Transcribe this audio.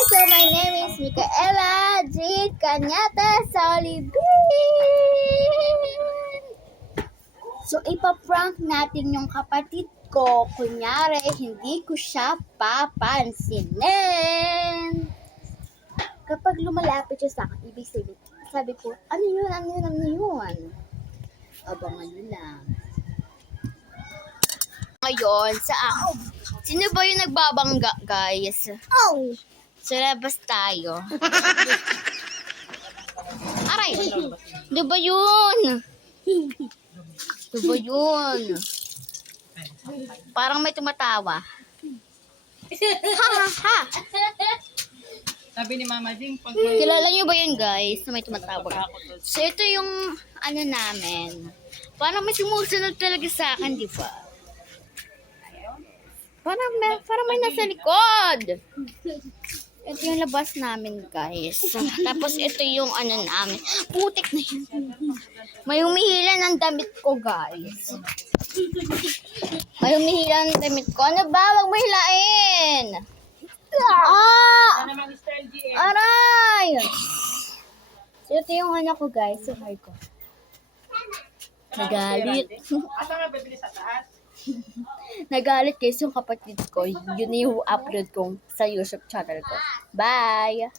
So my name is Micaela G. Cañata Solibin. So ipaprank natin yung kapatid ko. Kunyari, hindi ko siya papansinin. Kapag lumalapit siya sa akin, ibig sabihin, sabi ko, ano yun, ano yun, ano yun? Abangan nyo lang. Ngayon, sino ba yung nagbabangga, guys? Oh! Sa labas tayo. Aray! Di ba yun? Di ba yun? Parang may tumatawa. Ha ha ha! Sabi ni Mama Ding, pag Kilala niyo ba yun, guys? Na may tumatawa. So, ito yung ano namin. Parang may sumusunod talaga sa akin, di ba? Parang may nasa likod. Ito yung labas namin, guys. Tapos ito yung ano namin. Putik na yun. May humihila ng damit ko, guys. May humihila ng damit ko. Ano ba? Wag mo hilain. Ah! namang style GM. Aray! So, ito yung ano ko, guys. So, hard ko. Nagalit. Asa nga bibili sa taas? Nagalit guys yung kapatid ko. Yun yung upload ko sa YouTube channel ko. Bye!